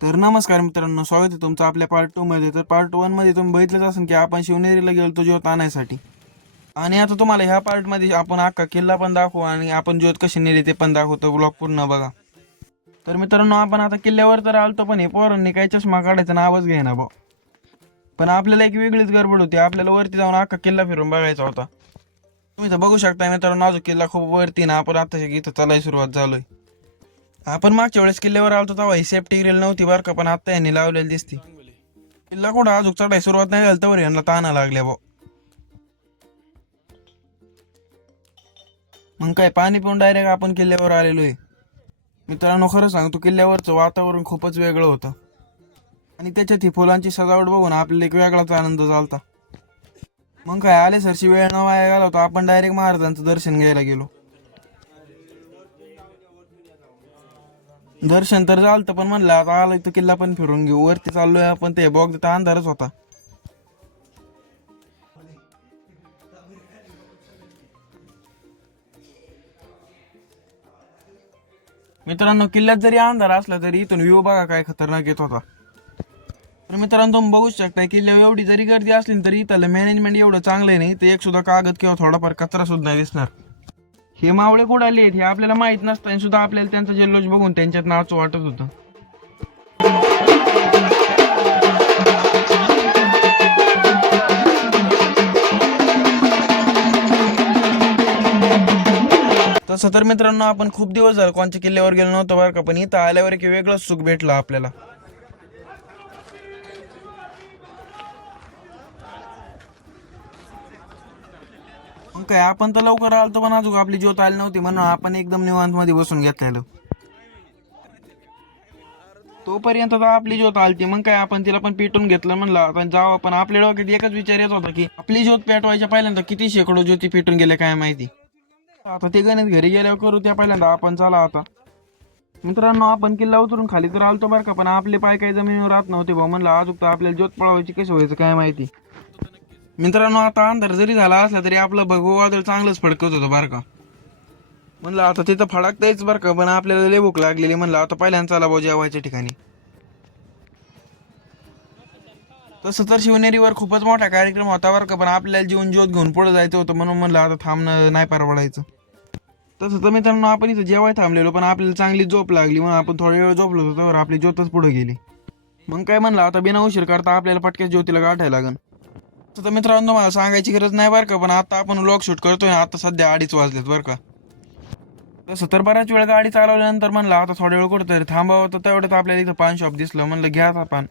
तर नमस्कार मित्रांनो, स्वागत आहे तुमचं आपल्या पार्ट 2 मध्ये. तर पार्ट 1 मध्ये तुम्ही बघितलंच असेल की आपण शिवनेरीला गेलतो ज्योत आणायसाठी. आणि आता तुम्हाला ह्या पार्ट मध्ये आपण अख्खा किल्ला पण दाखवू आणि आपण ज्योत कशी नेली ते पण दाखवतो. ब्लॉग पूर्ण बघा. तर मित्रांनो, आपण आता किल्ल्यावर तर आलतो, पण हे पोरांनी काही चष्मा काढायचं नावच घेईना भाऊ. पण आपल्याला एक वेगळीच गडबड होती. आपल्याला वरती जाऊन अख्खा किल्ला फिरून बघायचा होता. तुम्ही तर बघू शकता मित्रांनो, अजून किल्ला खूप वरती ना. आपण आता इथं चालायला सुरुवात झालोय. आपण मागच्या वेळेस किल्ल्यावर आलतो तेव्हा ही सेफ्टी ग्रिल नव्हती बरं का, पण आता यांनी लावलेली दिसती. किल्ला कुठं अजून चढाय सुरुवात नाही झाली तर यांना ताना लागल्या भाऊ. मग काय पाणी पिऊन डायरेक्ट आपण किल्ल्यावर आलेलो आहे. मित्रांनो, खरं सांगतो किल्ल्यावरचं वातावरण खूपच वेगळं होतं. आणि त्याच्यात ही फुलांची सजावट बघून आपल्याला एक वेगळाच आनंद झालता. मग काय आले सरशी वेळ न वाया गेला होता. आपण डायरेक्ट महाराजांचं दर्शन घ्यायला गेलो. दर्शन तर झालं पण म्हणलं आता आलं तर किल्ला पण फिरून घेऊ. वरती चाललोय आपण, ते बघ तिथं अंधारच होता. मित्रांनो, किल्ल्यात जरी अंधार असला तरी इथून व्ह्यू बघा काय खतरनाक येत होता. तर मित्रांनो, तुम्ही बघू शकता किल्ल्यावर एवढी जरी गर्दी असली तरी इथलं मॅनेजमेंट एवढं चांगलं नाही. ते एक सुद्धा कागद किंवा थोडाफार कचरा सुद्धा नाही दिसणार. हे मावळे कुठं आले हे आपल्याला माहित नसतं आणि सुद्धा आपल्याला त्यांचा जल्लोष बघून त्यांच्यात नाचू वाटत होतं. तसं तर मित्रांनो, आपण खूप दिवस झाले कोणत्या किल्ल्यावर गेलो नव्हतो बरं का, पण इथं आल्यावर एक वेगळंच सुख भेटलं आपल्याला. मग काय आपण तर लवकर आलतो, पण अजून आपली ज्योत आली नव्हती म्हणून आपण एकदम निवांत मध्ये बसून घेतलेलं. तोपर्यंत तर आपली ज्योत आलती. मग काय आपण तिला पण पेटून घेतलं. म्हणलं आपण जावं, पण आपल्या डोक्यात एकच विचार येत होता की आपली ज्योत पेटवायच्या पहिल्यांदा किती शेकडो ज्योती पेटून गेल्या काय माहिती. आता ते गणित घरी गेल्यावर करू. त्या पहिल्यांदा आपण चला आता. मित्रांनो, आपण किल्ला उतरून खाली तर आलतो बरं का, पण आपले पाय काही जमिनीवर राहत नव्हते भाऊ. म्हणलं अजून तर आपल्याला ज्योत पळवायची कशी व्हायचं काय माहिती. मित्रांनो, आता अंधार जरी झाला असला तरी आपलं भगवं वादळ चांगलंच फडकत होतं बरं का. म्हणलं आता तिथं फडकतायच बरं का, पण आपल्याला लय भूक लागलेली. म्हणलं आता पहिल्यांदा चला भाऊ जेवायच्या ठिकाणी. तसं तर शिवनेरीवर खूपच मोठा कार्यक्रम होता बरं का, पण आपल्याला जीवन ज्योत घेऊन पुढे जायचं होतं म्हणून म्हणलं आता थांबणं नाही परवडायचं. तसं तर मित्रांनो, आपण इथं जेवाय थांबलेलो, पण आपल्याला चांगली झोप लागली म्हणून आपण थोडा वेळ झोपलो होतो तर आपली ज्योतच पुढे गेली. मग काय म्हणलं आता बिना उशीर करता आपल्याला पटक्याच ज्योतीला गाठायला लागन. तर मित्रांनो, मला सांगायची गरज नाही बरं का, पण आता आपण व्लॉग शूट करतोय. आता सध्या 2:30 वाजलेत बरं का. तसं तर बऱ्याच वेळ गाडी चालवल्यानंतर म्हणलं आता थोड्या वेळ कुठंतरी थांबावं, तर तेवढ्यात आपल्याला इथं पान शॉप दिसलं. म्हणलं घ्या आता पान.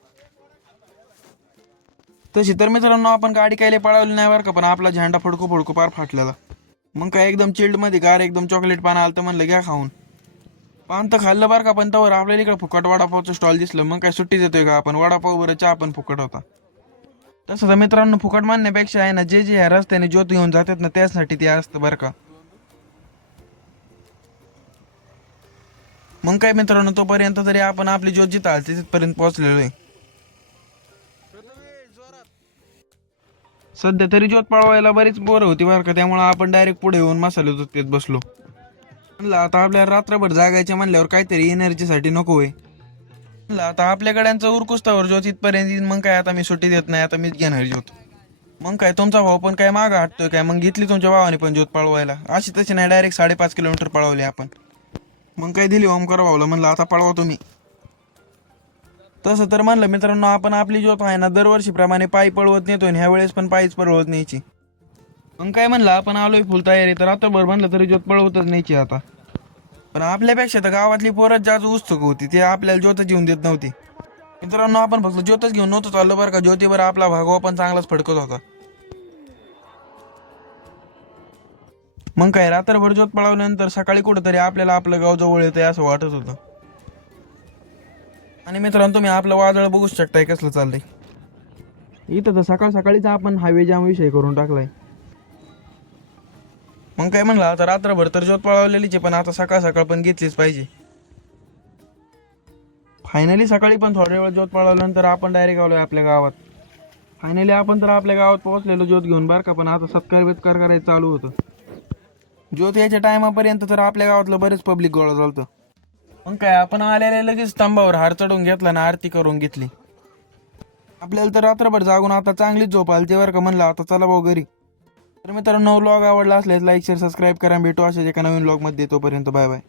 तशी तर मित्रांनो, आपण गाडी काही पळवली नाही बरं का, पण आपला झेंडा फडकू फडकू पार फाटलेला. मग काय एकदम चिल्ड मध्ये गार एकदम चॉकलेट पान आलं तर म्हणलं घ्या खाऊन. पान तर खाल्लं बरं का, पण तवर आपल्याला इकडे फुकट वडापावचं स्टॉल दिसलं. मग काय सुट्टी देतोय का आपण, वडापाव बरं चहा पण फुकट होता. तसं तर मित्रांनो, फुकट मानण्यापेक्षा आहे ना, जे जे ह्या रस्त्याने ज्योत घेऊन जातात ना त्यासाठी ते असतं बरं का. मग काय मित्रांनो, तोपर्यंत तरी आपण आपली ज्योत जिथं आलती तिथपर्यंत पोहोचलेलो आहे. सध्या तरी ज्योत पळवायला बरीच बोर होती बरं का, त्यामुळे आपण डायरेक्ट पुढे येऊन मसाले उचलत बसलो. म्हणलं आता आपल्याला रात्रभर जागायचे म्हणल्यावर काहीतरी एनर्जीसाठी नको आहे. म्हणलं आता आपल्या गड्यांचं उरकुस्तावर ज्योत इथपर्यंत येईन. मग काय आता मी सुट्टी देत नाही, आता मीच घेणार ज्योत. मग काय तुमचा भाऊ पण काय मागं हटतोय काय, मग घेतली तुमच्या भावाने पण ज्योत पळवायला. अशी तशी नाही, डायरेक्ट 5.5 किलोमीटर पळवली आपण. मग काय दिली ओमकार भाऊला, म्हणलं आता पळवा तुम्ही. तसं तर म्हणलं मित्रांनो, आपण आपली ज्योत आहे ना दरवर्षीप्रमाणे पायी पळवत नेतो आणि ह्या वेळेस पण पायीच पळवत न्यायची. मग काय म्हणलं आपण आलोय फुल तयारी, तर रात्रभर म्हणलं तरी ज्योत पळवतच न्यायची आता. पण आपल्यापेक्षा तर गावातली पोरच जास्त उत्सुक होती. ते आपल्याला ज्योतच घेऊन देत नव्हती. मित्रांनो, आपण फक्त ज्योतच घेऊन नव्हतो चाललो बरं का, ज्योतीवर आपला भागवा पण चांगलाच फडकत होता. मग काय रात्रभर ज्योत पळवल्यानंतर सकाळी कुठंतरी आपल्याला आपलं गाव जवळ येतंय असं वाटत होतं. आणि मित्रांनो, तुम्ही आपलं वादळ बघू शकताय कसलं चाललंय. इथं तर सकाळ सकाळीच आपण हायवे जाम विषय करून टाकलाय. मग काय म्हणलं आता रात्रभर तर ज्योत पळवलेलीच आहे, पण आता सकाळ सकाळ पण घेतलीच पाहिजे. फायनली सकाळी पण थोड्या वेळ ज्योत पळवल्यानंतर आपण डायरेक्ट आलोय आपल्या गावात. फायनली आपण तर आपल्या गावात पोहोचलेलो ज्योत घेऊन बरं का, पण आता सत्कार बित्कार करायचं चालू होतं. ज्योत यायच्या टायमापर्यंत तर आपल्या गावातलं बरेच पब्लिक गोळा झालं. मग काय आपण आलेल्या लगेच स्तंभावर हार चढवून घेतला ना, आरती करून घेतली. आपल्याला तर रात्रभर जागून आता चांगलीच झोप आली ते बरं का. म्हणलं आता चला भाऊ घरी. तर मित्रांनो, व्लॉग आवडला असल्यास लाईक शेअर सबस्क्राईब करा. भेटू अशाच एका नवीन व्लॉगमध्ये. तोपर्यंत बाय बाय.